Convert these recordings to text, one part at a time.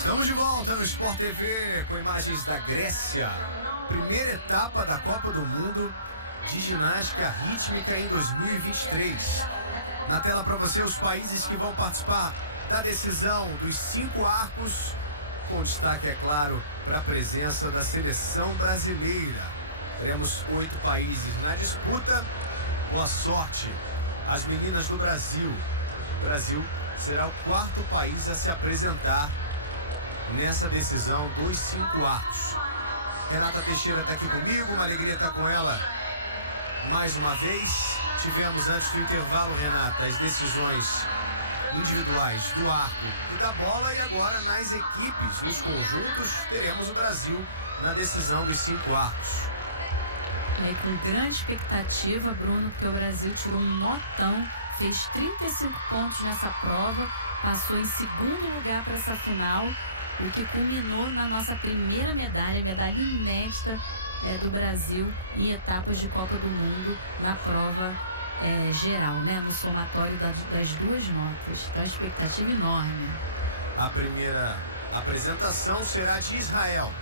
Estamos de volta no Sport TV com imagens da Grécia. Primeira etapa da Copa do Mundo de ginástica rítmica em 2023. Na tela para você os países que vão participar da decisão dos 5 arcos, com destaque, é claro, para a presença da seleção brasileira. Teremos 8 países na disputa. Boa sorte às meninas do Brasil. O Brasil será o 4º país a se apresentar nessa decisão dos 5 arcos. Renata Teixeira está aqui comigo, uma alegria estar com ela mais uma vez. Tivemos antes do intervalo, Renata, as decisões individuais do arco e da bola, e agora nas equipes, nos conjuntos, teremos o Brasil na decisão dos 5 arcos. Com grande expectativa, Bruno, porque o Brasil tirou um notão, fez 35 pontos nessa prova, passou em segundo lugar para essa final, o que culminou na nossa primeira medalha inédita do Brasil em etapas de Copa do Mundo na prova geral, né? No somatório das duas notas. Então, a expectativa enorme. A primeira apresentação será de Israel.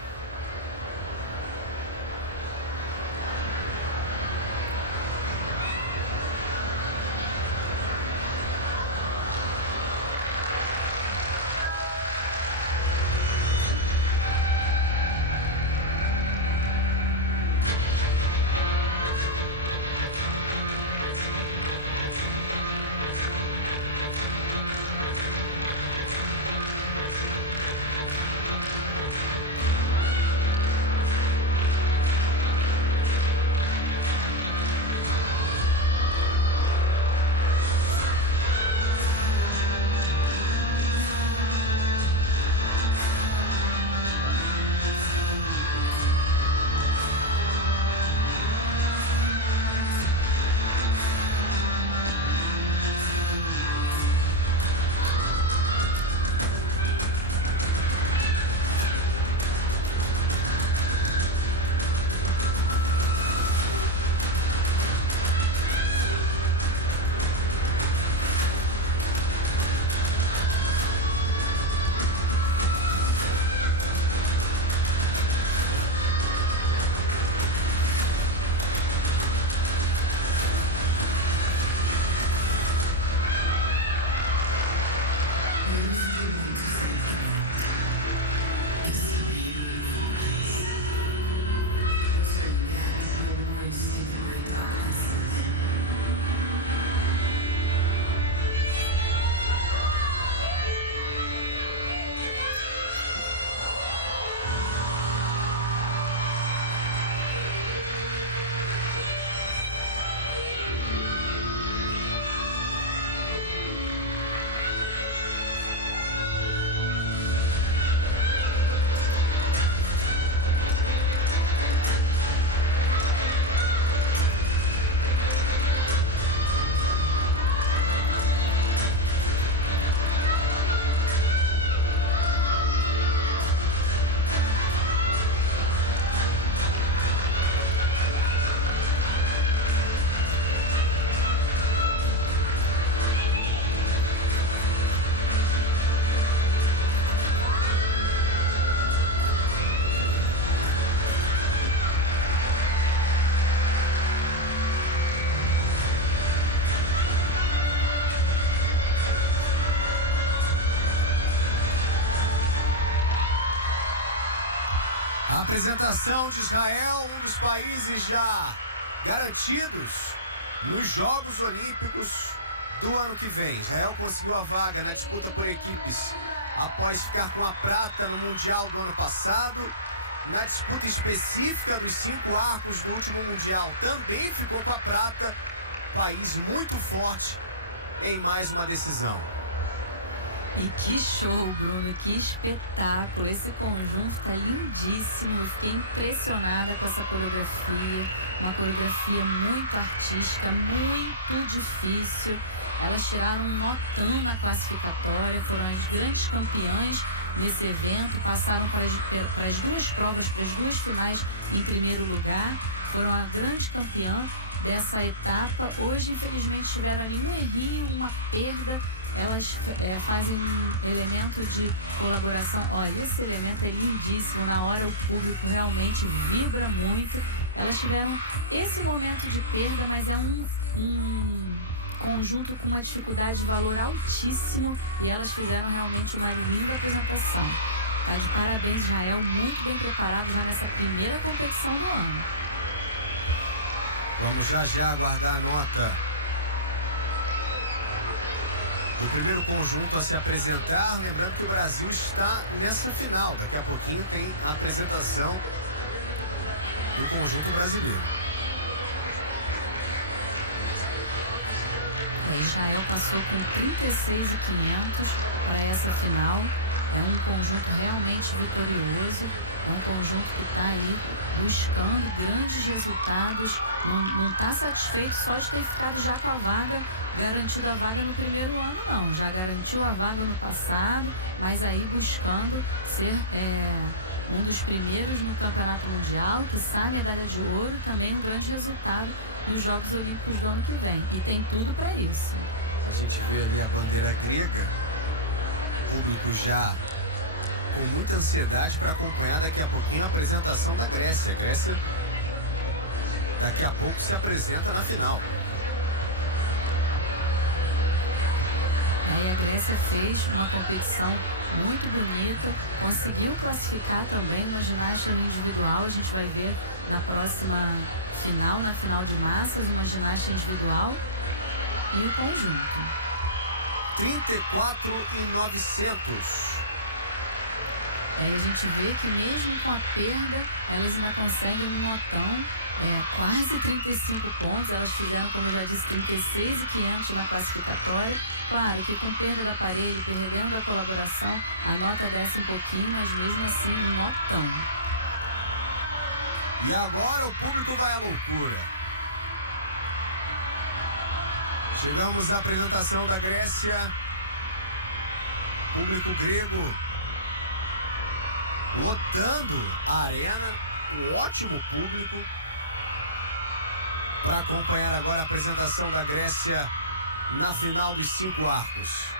A apresentação de Israel, um dos países já garantidos nos Jogos Olímpicos do ano que vem. Israel conseguiu a vaga na disputa por equipes após ficar com a prata no Mundial do ano passado. Na disputa específica dos 5 arcos do último Mundial também ficou com a prata. País muito forte em mais uma decisão. E que show, Bruno, que espetáculo. Esse conjunto tá lindíssimo. Eu fiquei impressionada com essa coreografia. Uma coreografia muito artística, muito difícil. Elas tiraram um notão na classificatória, foram as grandes campeãs nesse evento, passaram para as duas provas, para as duas finais em primeiro lugar, foram a grande campeã dessa etapa. Hoje, infelizmente, tiveram ali um errinho, uma perda elas fazem um elemento de colaboração. Olha, esse elemento é lindíssimo, na hora o público realmente vibra muito. Elas tiveram esse momento de perda, mas é um conjunto com uma dificuldade de valor altíssimo e elas fizeram realmente uma linda apresentação. Tá de parabéns, Israel, muito bem preparado já nessa primeira competição do ano. Vamos já aguardar a nota do primeiro conjunto a se apresentar. Lembrando que o Brasil está nessa final. Daqui a pouquinho tem a apresentação do conjunto brasileiro. Israel passou com 36.500 para essa final. É um conjunto realmente vitorioso. É um conjunto que está aí buscando grandes resultados. Não está satisfeito só de ter ficado já com a vaga, garantido a vaga no primeiro ano, não. Já garantiu a vaga no passado, mas aí buscando ser um dos primeiros no Campeonato Mundial, que sai medalha de ouro, também um grande resultado nos Jogos Olímpicos do ano que vem. E tem tudo para isso. A gente vê ali a bandeira grega, o público já com muita ansiedade para acompanhar daqui a pouquinho a apresentação da Grécia. A Grécia daqui a pouco se apresenta na final. Aí a Grécia fez uma competição muito bonita, conseguiu classificar também uma ginástica individual. A gente vai ver na próxima final, na final de massas, uma ginástica individual e o conjunto. 34.900. Aí a gente vê que mesmo com a perda, elas ainda conseguem um notão, quase 35 pontos. Elas fizeram, como eu já disse, 36.500 na classificatória. Claro que com perda do aparelho, perdendo a colaboração, a nota desce um pouquinho, mas mesmo assim um notão. E agora o público vai à loucura. Chegamos à apresentação da Grécia. Público grego lotando a arena, um ótimo público para acompanhar agora a apresentação da Grécia na final dos 5 arcos.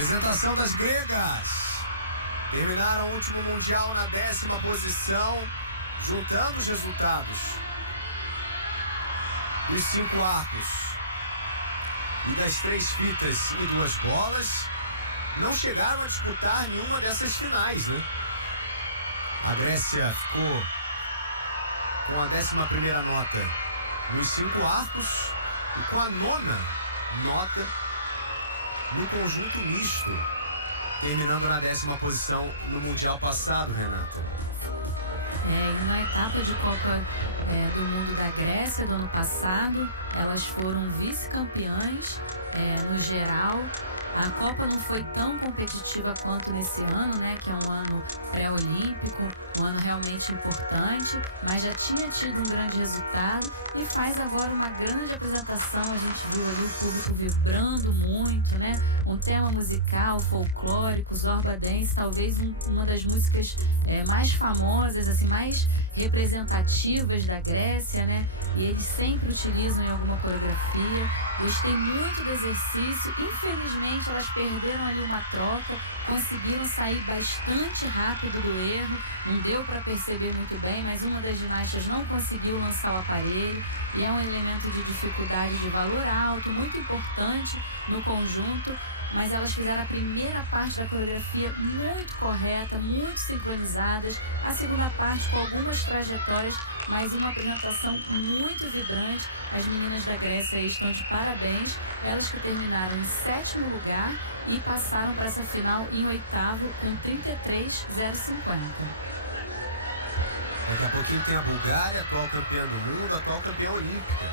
Apresentação das gregas. Terminaram o último Mundial na 10ª posição, juntando os resultados dos 5 arcos e das 3 fitas e 2 bolas. Não chegaram a disputar nenhuma dessas finais, né? A Grécia ficou com a 11ª nota nos 5 arcos e com a 9ª nota no conjunto misto, terminando na 10ª posição no Mundial passado, Renata. E na etapa de Copa do Mundo da Grécia do ano passado, elas foram vice-campeãs no geral. A Copa não foi tão competitiva quanto nesse ano, né? Que é um ano pré-olímpico, um ano realmente importante, mas já tinha tido um grande resultado e faz agora uma grande apresentação. A gente viu ali o público vibrando muito, né? Um tema musical, folclórico, Zorba Dance, talvez uma das músicas mais famosas, assim, mais representativas da Grécia, né? E eles sempre utilizam em alguma coreografia. Gostei muito do exercício. Infelizmente, elas perderam ali uma troca, conseguiram sair bastante rápido do erro. Não deu para perceber muito bem, mas uma das ginastas não conseguiu lançar o aparelho. E é um elemento de dificuldade de valor alto, muito importante no conjunto. Mas elas fizeram a primeira parte da coreografia muito correta, muito sincronizadas. A segunda parte com algumas trajetórias, mas uma apresentação muito vibrante. As meninas da Grécia aí estão de parabéns. Elas que terminaram em 7º lugar e passaram para essa final em 8º com 33,050. Daqui a pouquinho tem a Bulgária, atual campeã do mundo, atual campeã olímpica.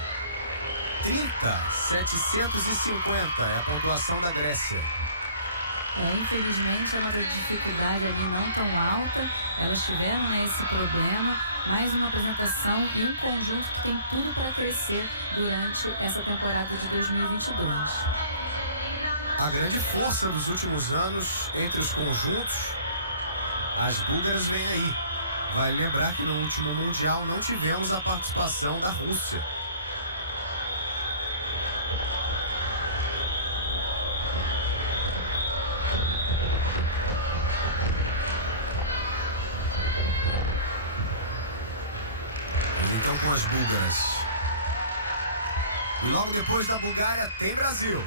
30,750 é a pontuação da Grécia. Infelizmente, é uma dificuldade ali não tão alta. Elas tiveram, né, esse problema. Mais uma apresentação e um conjunto que tem tudo para crescer durante essa temporada de 2022. A grande força dos últimos anos entre os conjuntos, as búlgaras vêm aí. Vale lembrar que no último Mundial não tivemos a participação da Rússia. Então com as búlgaras. E logo depois da Bulgária tem Brasil.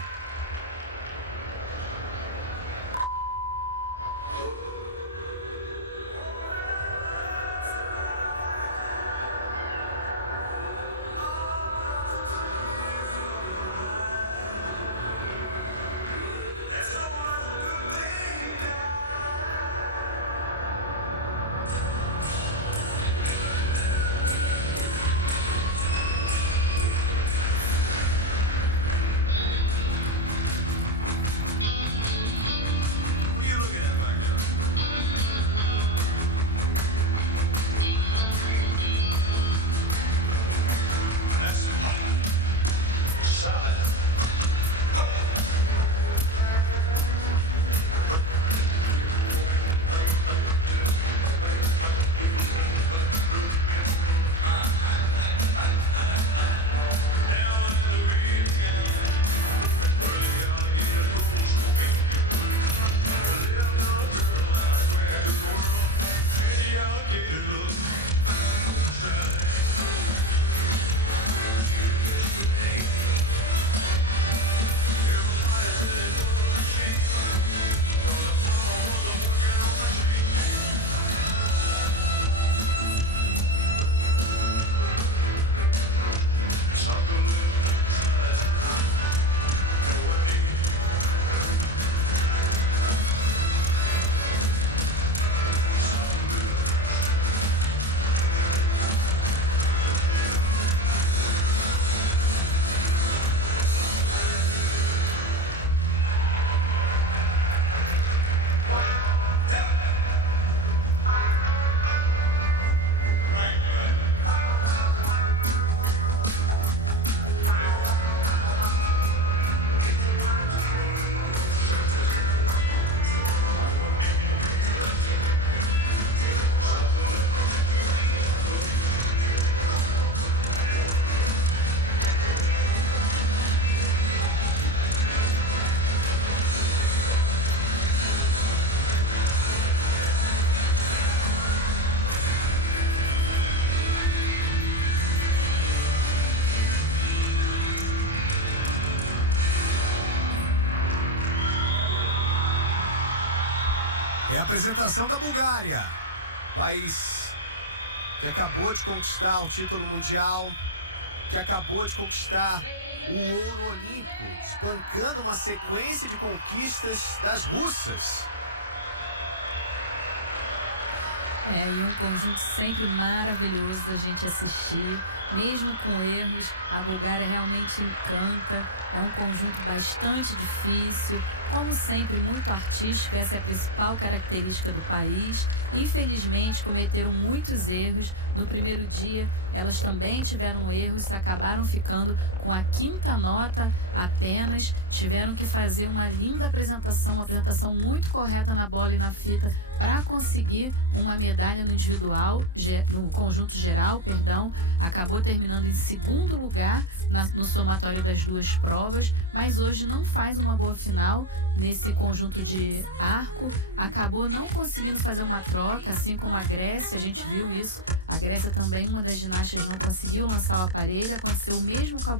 a apresentação da Bulgária, país que acabou de conquistar o título mundial, que acabou de conquistar o ouro olímpico, espancando uma sequência de conquistas das russas. E um conjunto sempre maravilhoso da gente assistir, mesmo com erros. A Bulgária realmente encanta, é um conjunto bastante difícil, como sempre muito artístico, essa é a principal característica do país. Infelizmente cometeram muitos erros, no primeiro dia elas também tiveram erros, acabaram ficando com a 5ª nota apenas, tiveram que fazer uma linda apresentação, uma apresentação muito correta na bola e na fita para conseguir uma medalha no individual, no conjunto geral, acabou terminando em 2º lugar no somatório das 2 provas, mas hoje não faz uma boa final nesse conjunto de arco, acabou não conseguindo fazer uma troca, assim como a Grécia, a gente viu isso, a Grécia também, uma das ginastas não conseguiu lançar o aparelho, aconteceu o mesmo com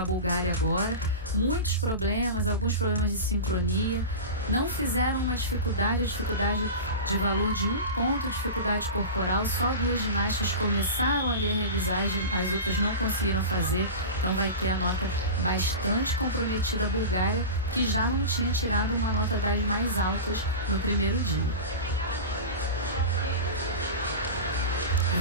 a Bulgária agora, muitos problemas, alguns problemas de sincronia, não fizeram uma dificuldade, a dificuldade de valor de 1 ponto, dificuldade corporal, só 2 ginastas começaram ali a realizar, as outras não conseguiram fazer, então vai ter a nota bastante comprometida a Bulgária, que já não tinha tirado uma nota das mais altas no primeiro dia.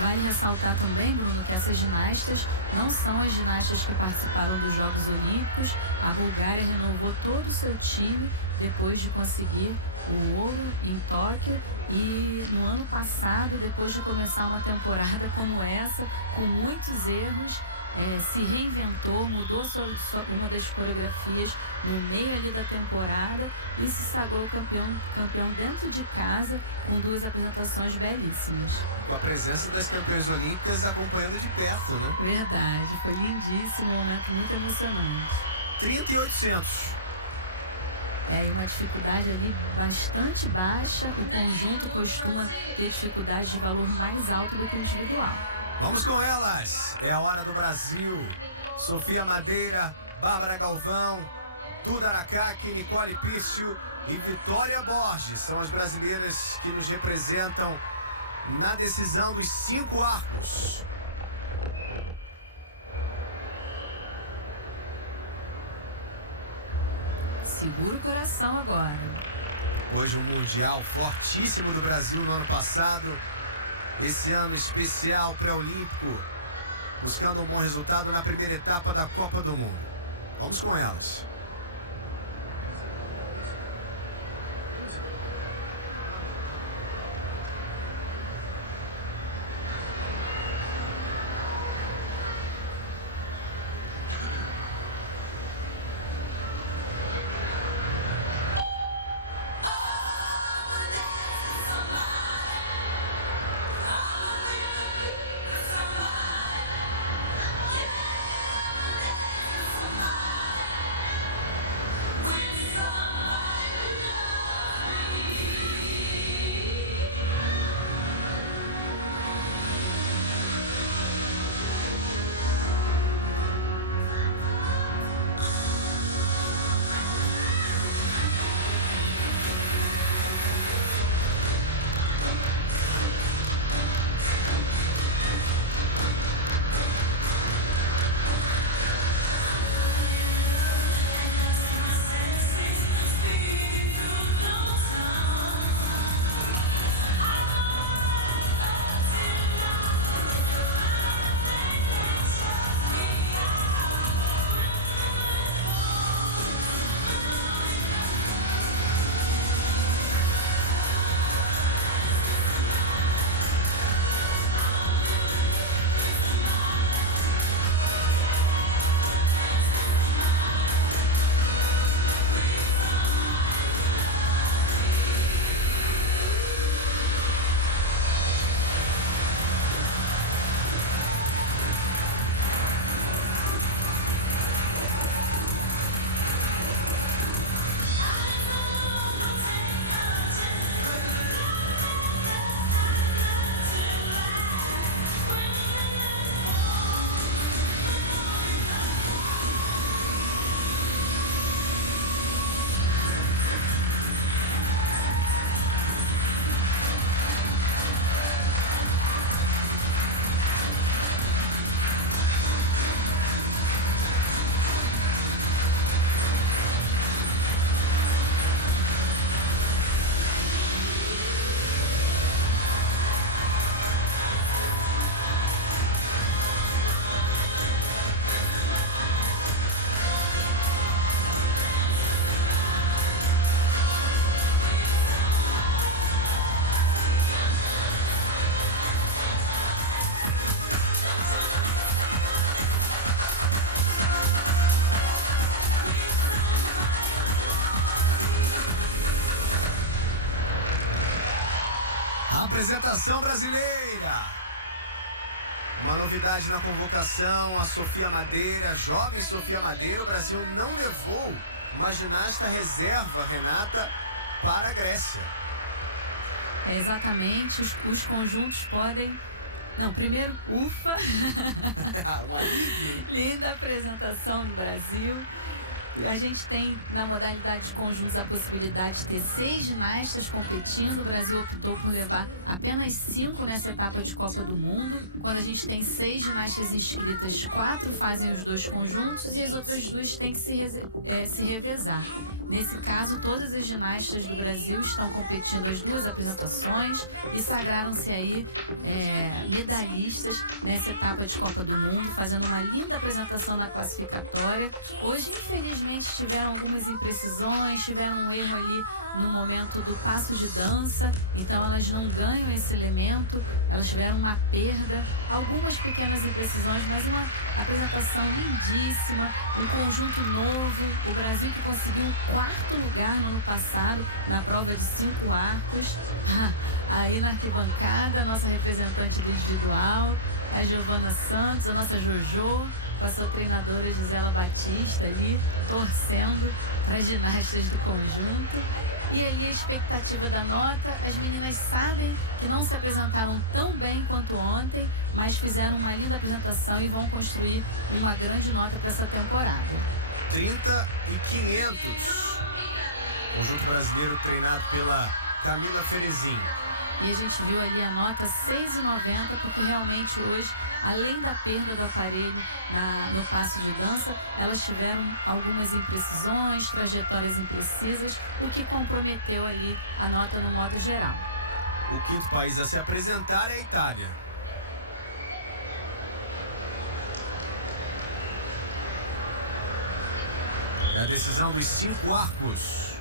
Vale ressaltar também, Bruno, que essas ginastas não são as ginastas que participaram dos Jogos Olímpicos. A Bulgária renovou todo o seu time depois de conseguir o ouro em Tóquio e no ano passado, depois de começar uma temporada como essa, com muitos erros, se reinventou, mudou uma das coreografias no meio ali da temporada e se sagrou campeão dentro de casa com 2 apresentações belíssimas. Com a presença das campeãs olímpicas acompanhando de perto, né? Verdade, foi lindíssimo, um momento muito emocionante. 30.800. Uma dificuldade ali bastante baixa, o conjunto costuma ter dificuldade de valor mais alto do que o individual. Vamos com elas! É a hora do Brasil. Sofia Madeira, Bárbara Galvão, Duda Aracaki, Nicole Pício e Vitória Borges são as brasileiras que nos representam na decisão dos 5 arcos. Segura o coração agora. Hoje um mundial fortíssimo do Brasil no ano passado. Esse ano especial pré-olímpico, buscando um bom resultado na primeira etapa da Copa do Mundo. Vamos com elas. Apresentação brasileira. Uma novidade na convocação, a Sofia Madeira, jovem Sofia Madeira. O Brasil não levou uma ginasta reserva, Renata, para a Grécia. Exatamente, os conjuntos podem... Não, primeiro, ufa! Linda apresentação do Brasil. A gente tem na modalidade de conjuntos a possibilidade de ter 6 ginastas competindo. O Brasil optou por levar apenas 5 nessa etapa de Copa do Mundo. Quando a gente tem 6 ginastas inscritas, 4 fazem os 2 conjuntos e as outras 2 têm que se revezar. Nesse caso, todas as ginastas do Brasil estão competindo as 2 apresentações e sagraram-se aí medalhistas nessa etapa de Copa do Mundo, fazendo uma linda apresentação na classificatória. Hoje, infelizmente, tiveram algumas imprecisões, tiveram um erro ali no momento do passo de dança, então elas não ganham esse elemento, elas tiveram uma perda, algumas pequenas imprecisões, mas uma apresentação lindíssima, um conjunto novo. O Brasil que conseguiu um 4º lugar no ano passado na prova de 5 arcos. Aí na arquibancada, a nossa representante do individual, a Giovana Santos, a nossa Jojo, com a sua treinadora Gisela Batista ali, torcendo para as ginastas do conjunto. E ali a expectativa da nota, as meninas sabem que não se apresentaram tão bem quanto ontem, mas fizeram uma linda apresentação e vão construir uma grande nota para essa temporada. 30.500. Conjunto brasileiro treinado pela Camila Ferezin. E a gente viu ali a nota 6,90, porque realmente hoje, além da perda do aparelho no passo de dança, elas tiveram algumas imprecisões, trajetórias imprecisas, o que comprometeu ali a nota no modo geral. O 5º país a se apresentar é a Itália. É a decisão dos 5 arcos.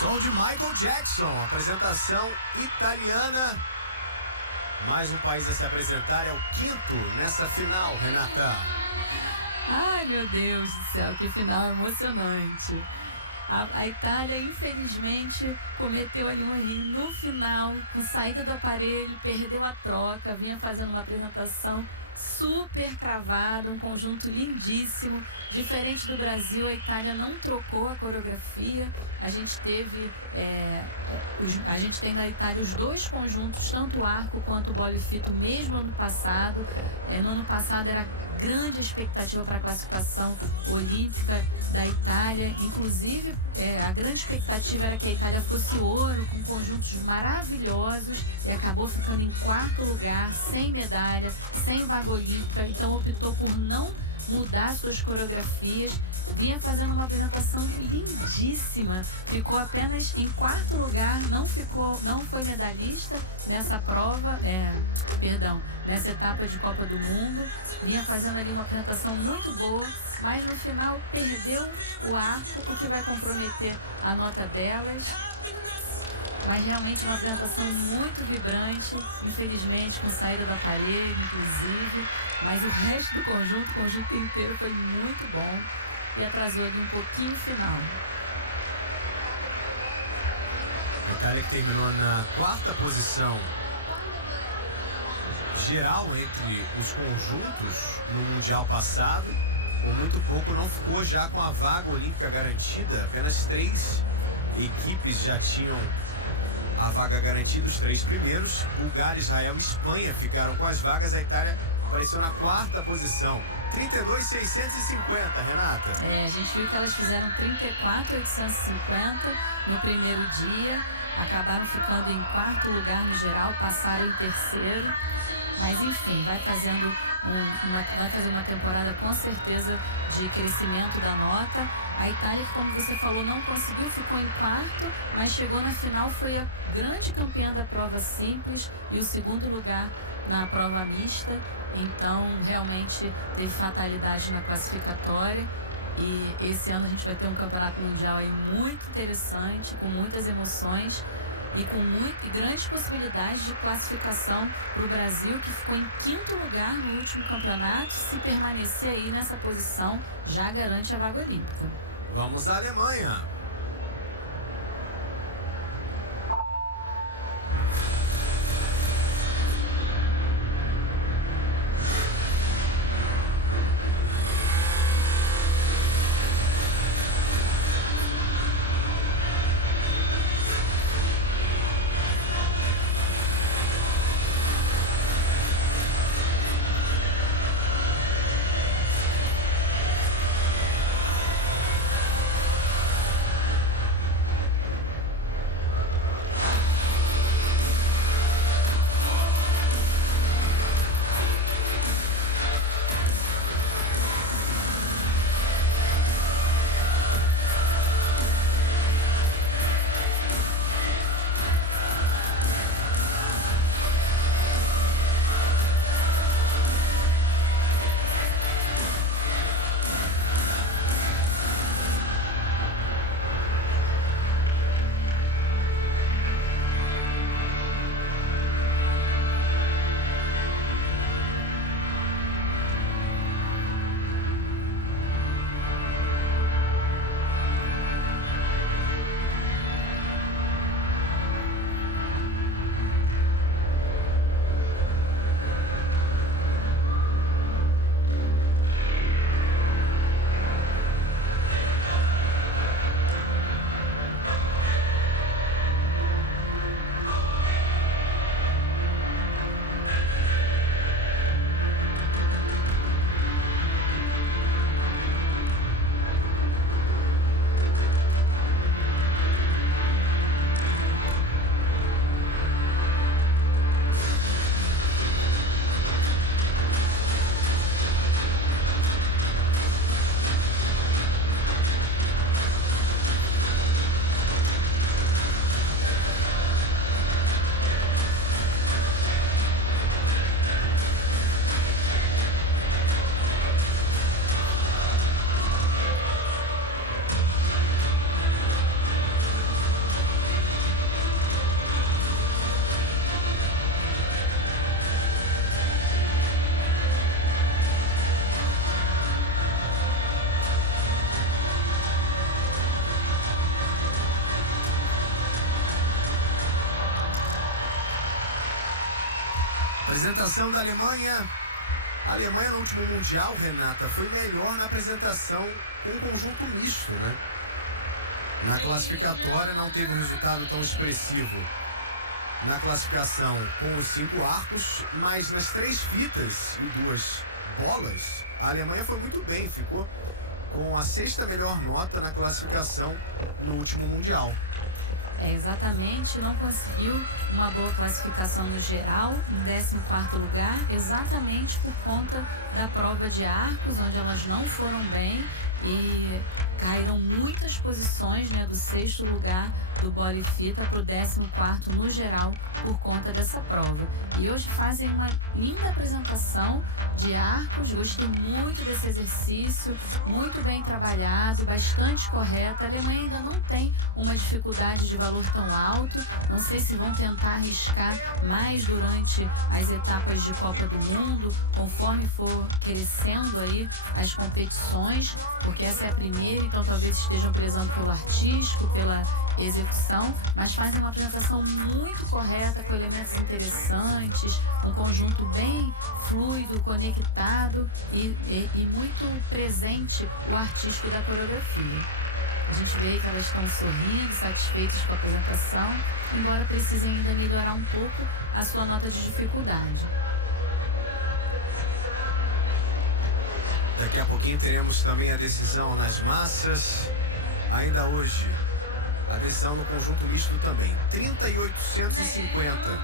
Som de Michael Jackson, apresentação italiana. Mais um país a se apresentar, é o 5º nessa final, Renata. Ai, meu Deus do céu, que final emocionante. A Itália, infelizmente, cometeu ali um erro no final, com saída do aparelho, perdeu a troca, vinha fazendo uma apresentação super cravada, um conjunto lindíssimo. Diferente do Brasil, a Itália não trocou a coreografia. A gente tem na Itália os dois conjuntos, tanto o arco quanto o bolifito, mesmo ano passado. No ano passado era grande expectativa para a classificação olímpica da Itália. Inclusive, a grande expectativa era que a Itália fosse ouro, com conjuntos maravilhosos, e acabou ficando em 4º lugar, sem medalha, sem vaga olímpica. Então optou por não mudar suas coreografias, vinha fazendo uma apresentação lindíssima, ficou apenas em 4º lugar, não foi medalhista nessa prova, nessa etapa de Copa do Mundo, vinha fazendo ali uma apresentação muito boa, mas no final perdeu o arco, o que vai comprometer a nota delas. Mas realmente uma apresentação muito vibrante, infelizmente com saída do aparelho, inclusive, mas o resto do conjunto, o conjunto inteiro foi muito bom e atrasou ali um pouquinho o final. A Itália que terminou na 4ª posição geral entre os conjuntos no Mundial passado, por muito pouco não ficou já com a vaga olímpica garantida, apenas 3 equipes já tinham a vaga garantida, os 3 primeiros. Bulgária, Israel e Espanha ficaram com as vagas. A Itália apareceu na 4ª posição. 32.650, Renata. A gente viu que elas fizeram 34.850 no primeiro dia. Acabaram ficando em 4º lugar no geral, passaram em 3º. Mas enfim, vai fazer uma temporada com certeza de crescimento da nota. A Itália, que como você falou, não conseguiu, ficou em 4º, mas chegou na final, foi a grande campeã da prova simples e o 2º lugar na prova mista. Então, realmente teve fatalidade na classificatória. E esse ano a gente vai ter um campeonato mundial aí muito interessante, com muitas emoções e com grandes possibilidades de classificação para o Brasil, que ficou em 5º lugar no último campeonato. Se permanecer aí nessa posição, já garante a vaga olímpica. Vamos à Alemanha. Apresentação da Alemanha. A Alemanha no último Mundial, Renata, foi melhor na apresentação com um conjunto misto, né? Na classificatória não teve um resultado tão expressivo na classificação com os 5 arcos, mas nas 3 fitas e 2 bolas, a Alemanha foi muito bem, ficou com a 6ª melhor nota na classificação no último Mundial. Exatamente, não conseguiu uma boa classificação no geral, em 14º lugar, exatamente por conta da prova de arcos, onde elas não foram bem e caíram muitas posições, né, do 6º lugar do bola e fita para o 14º no geral por conta dessa prova. E hoje fazem uma linda apresentação de arcos, gostei muito desse exercício, muito bem trabalhado, bastante correto. A Alemanha ainda não tem uma dificuldade de valor tão alto, não sei se vão tentar arriscar mais durante as etapas de Copa do Mundo, conforme for crescendo aí as competições, porque essa é a primeira, então talvez estejam prezando pelo artístico, pela execução, mas fazem uma apresentação muito correta, com elementos interessantes, um conjunto bem fluido, conectado e muito presente o artístico da coreografia. A gente vê que elas estão sorrindo, satisfeitas com a apresentação, embora precisem ainda melhorar um pouco a sua nota de dificuldade. Daqui a pouquinho teremos também a decisão nas massas. Ainda hoje, a decisão no conjunto misto também. 30.850.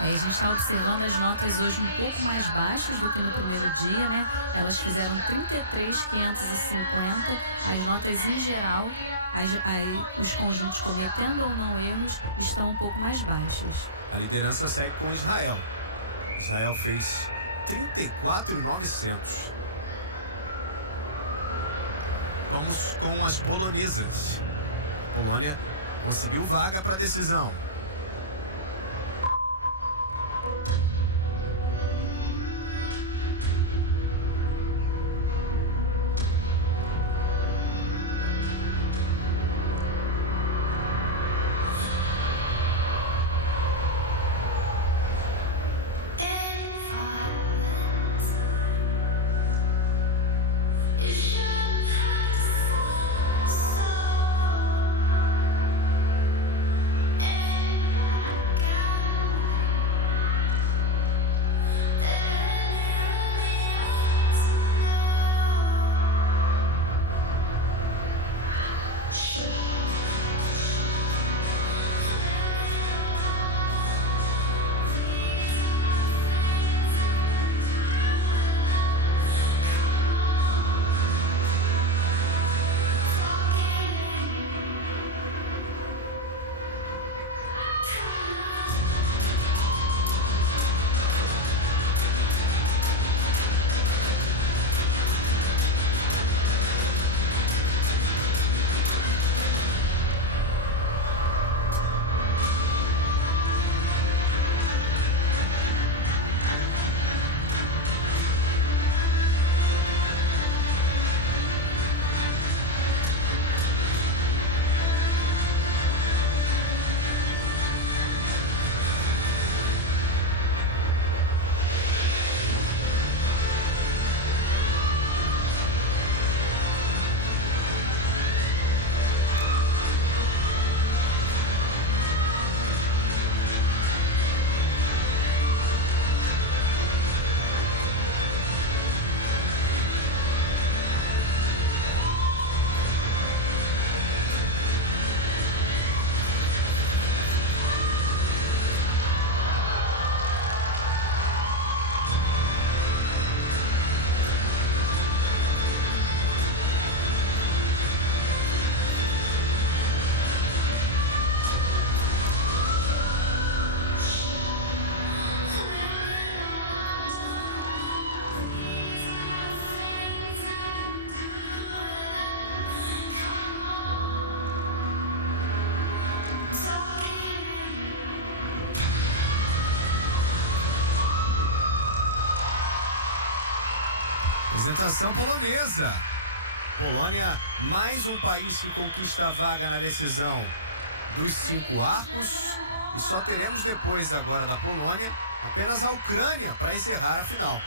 Aí a gente está observando as notas hoje um pouco mais baixas do que no primeiro dia, né? Elas fizeram 33.550. As notas em geral, os conjuntos cometendo ou não erros, estão um pouco mais baixas. A liderança segue com Israel. Israel fez 34.900. Vamos com as polonesas. Polônia conseguiu vaga para a decisão. Apresentação polonesa. Polônia, mais um país que conquista a vaga na decisão dos 5 arcos. E só teremos depois agora da Polônia apenas a Ucrânia para encerrar a final.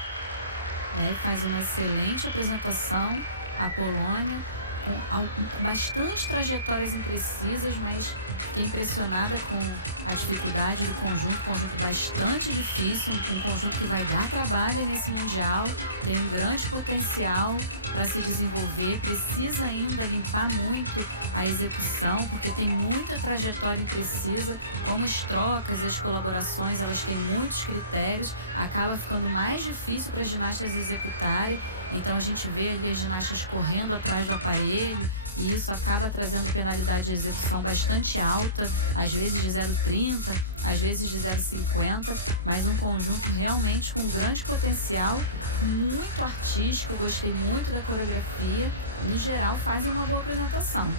Faz uma excelente apresentação a Polônia, com bastante trajetórias imprecisas, mas fiquei impressionada com a dificuldade do conjunto bastante difícil, um conjunto que vai dar trabalho nesse Mundial, tem um grande potencial para se desenvolver, precisa ainda limpar muito a execução, porque tem muita trajetória imprecisa, como as trocas, as colaborações, elas têm muitos critérios, acaba ficando mais difícil para as ginastas executarem. Então a gente vê ali as ginastas correndo atrás do aparelho e isso acaba trazendo penalidade de execução bastante alta, às vezes de 0,30, às vezes de 0,50, mas um conjunto realmente com grande potencial, muito artístico, gostei muito da coreografia, no geral fazem uma boa apresentação.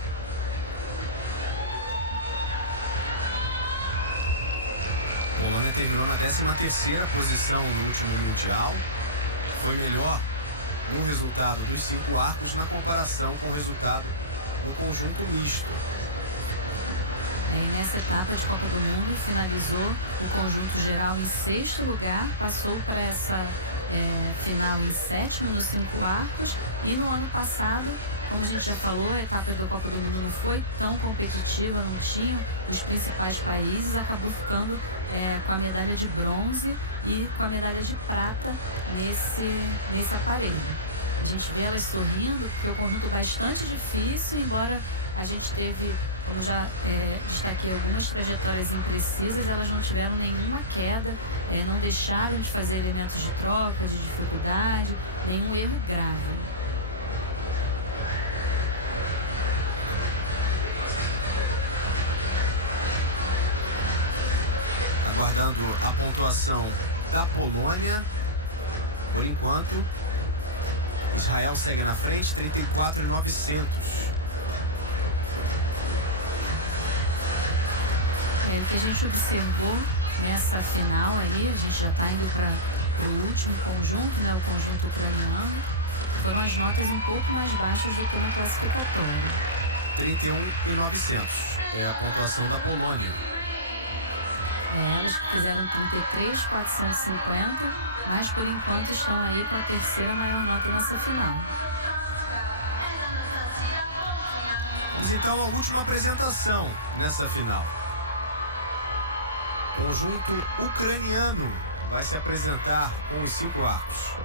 A Polônia terminou na 13ª posição no último Mundial, foi melhor no resultado dos 5 arcos na comparação com o resultado no conjunto misto. E nessa etapa de Copa do Mundo finalizou o conjunto geral em 6º lugar, passou para essa final em 7º nos 5 arcos, e no ano passado, como a gente já falou, a etapa da Copa do Mundo não foi tão competitiva, não tinham os principais países, acabou ficando com a medalha de bronze e com a medalha de prata nesse aparelho. A gente vê elas sorrindo, porque é um conjunto bastante difícil, embora a gente teve, como já destaquei, algumas trajetórias imprecisas, elas não tiveram nenhuma queda, não deixaram de fazer elementos de troca, de dificuldade, nenhum erro grave. Aguardando a pontuação da Polônia, por enquanto, Israel segue na frente, 34.900. O que a gente observou nessa final aí, a gente já está indo para o último conjunto, né, o conjunto ucraniano, foram as notas um pouco mais baixas do que na classificatória. 31.900 é a pontuação da Polônia. Elas que fizeram 33.450, mas por enquanto estão aí com a 3ª maior nota nessa final. Vamos então à última apresentação nessa final. Conjunto ucraniano vai se apresentar com os 5 arcos.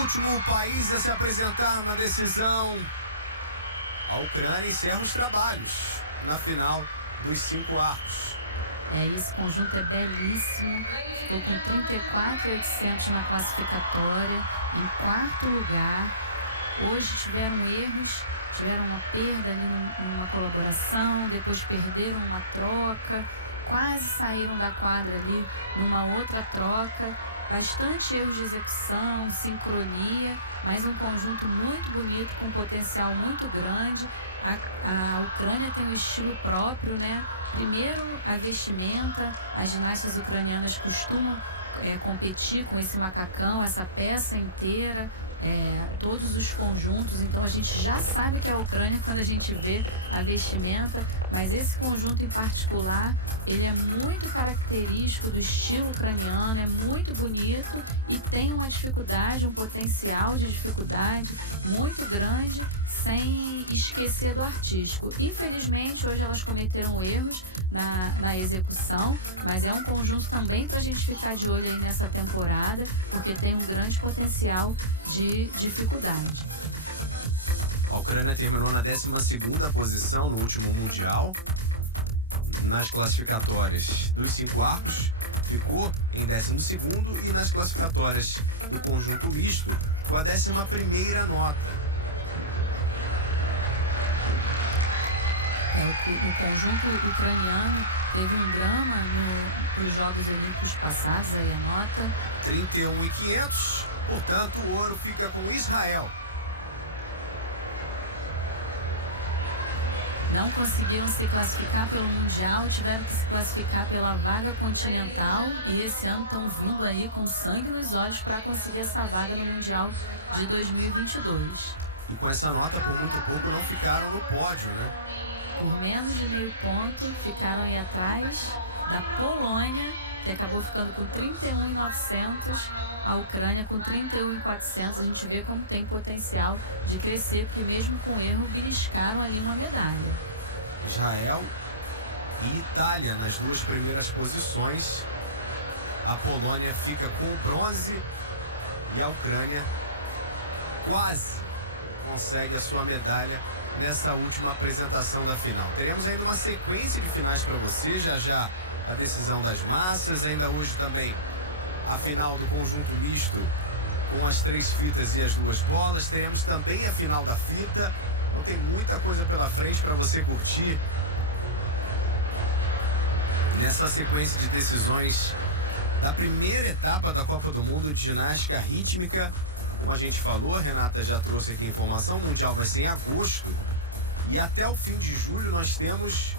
Último país a se apresentar na decisão, a Ucrânia encerra os trabalhos na final dos 5 arcos. Esse conjunto é belíssimo, ficou com 34.800 na classificatória, em 4º lugar. Hoje tiveram erros, tiveram uma perda ali numa colaboração, depois perderam uma troca, quase saíram da quadra ali numa outra troca. Bastante erros de execução, sincronia, mas um conjunto muito bonito, com potencial muito grande. A Ucrânia tem um estilo próprio, né? Primeiro, a vestimenta. As ginastas ucranianas costumam competir com esse macacão, essa peça inteira, todos os conjuntos. Então a gente já sabe que é a Ucrânia quando a gente vê a vestimenta, mas esse conjunto em particular, ele é muito característico do estilo ucraniano, é muito bonito e tem uma dificuldade, um potencial de dificuldade muito grande, sem esquecer do artístico. Infelizmente, hoje elas cometeram erros na execução, mas é um conjunto também para a gente ficar de olho aí nessa temporada, porque tem um grande potencial de dificuldade. A Ucrânia terminou na 12ª posição no último Mundial. Nas classificatórias dos 5 arcos, ficou em 12º, e nas classificatórias do conjunto misto, com a 11ª nota. O conjunto ucraniano teve um drama nos Jogos Olímpicos passados, aí a nota 31.500, portanto o ouro fica com Israel. Não conseguiram se classificar pelo Mundial, tiveram que se classificar pela vaga continental, e esse ano estão vindo aí com sangue nos olhos para conseguir essa vaga no Mundial de 2022. E com essa nota, por muito pouco, não ficaram no pódio, né? Por menos de meio ponto, ficaram aí atrás da Polônia, que acabou ficando com 31.900, a Ucrânia com 31.400. A gente vê como tem potencial de crescer, porque mesmo com erro, beliscaram ali uma medalha. Israel e Itália nas 2 primeiras posições. A Polônia fica com o bronze e a Ucrânia quase consegue a sua medalha nessa última apresentação da final. Teremos ainda uma sequência de finais para você, já a decisão das massas, ainda hoje também a final do conjunto misto com as 3 fitas e as 2 bolas. Teremos também a final da fita. Então tem muita coisa pela frente para você curtir nessa sequência de decisões da primeira etapa da Copa do Mundo de ginástica rítmica. Como a gente falou, a Renata já trouxe aqui a informação, o Mundial vai ser em agosto, e até o fim de julho nós temos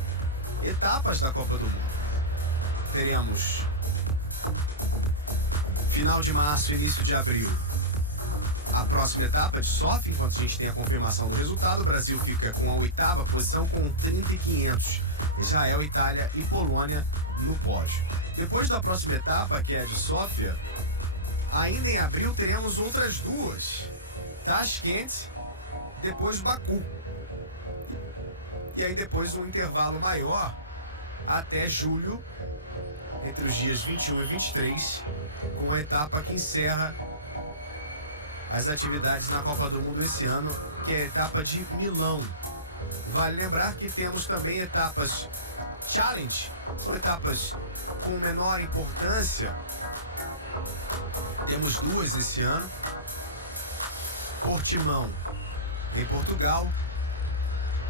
etapas da Copa do Mundo. Teremos final de março, início de abril, a próxima etapa de Sofia. Enquanto a gente tem a confirmação do resultado, o Brasil fica com a 8ª posição com 30.500. Israel, Itália e Polônia no pódio. Depois da próxima etapa, que é a de Sofia, ainda em abril teremos outras 2, Tashkent, depois Baku. E aí depois um intervalo maior até julho, entre os dias 21 e 23, com a etapa que encerra as atividades na Copa do Mundo esse ano, que é a etapa de Milão. Vale lembrar que temos também etapas Challenge, são etapas com menor importância. Temos 2 esse ano. Portimão, em Portugal,